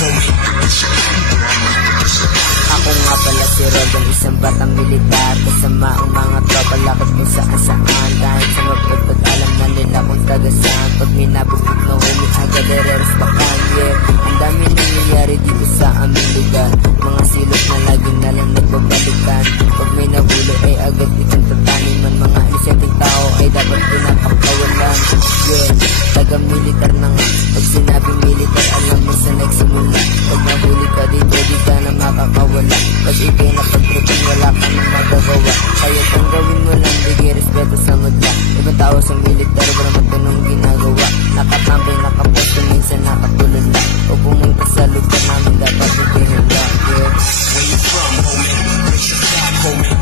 Ako nga pala si Rogan, isang batang militar. Kasama ang mga tropa, lakad kung saan-saan. Dahil sa mapagpag alam na nila kung taga-saan. Pag minabubog na humi, agad re-respakan. Yeah, ang dami nangyayari dito sa aming lugar. Mga silot na lagi na lang nagbabalikan. Pag may nahuli ay agad itong tataniman. Mga inosenteng tao ay dapat pinapakawalan. Yeah, taga-militar na nga. Pag sinabing militar, alam mo sa nagsimula. Pag nahuli ka dito, di ka na makakawala. Pag ikay napagtripan, wala ka nang magagawa. Kaya kung gawin mo lang, bigay respeto sa madla. Ibang tao sa militar, wala magtanong ginagawa. Nakatambay, nakaposto, minsan nakatulad lang. O pumunta sa lugar namin, dapat ikay handa. Yeah. Where you from, homie? Where's your flag, homie?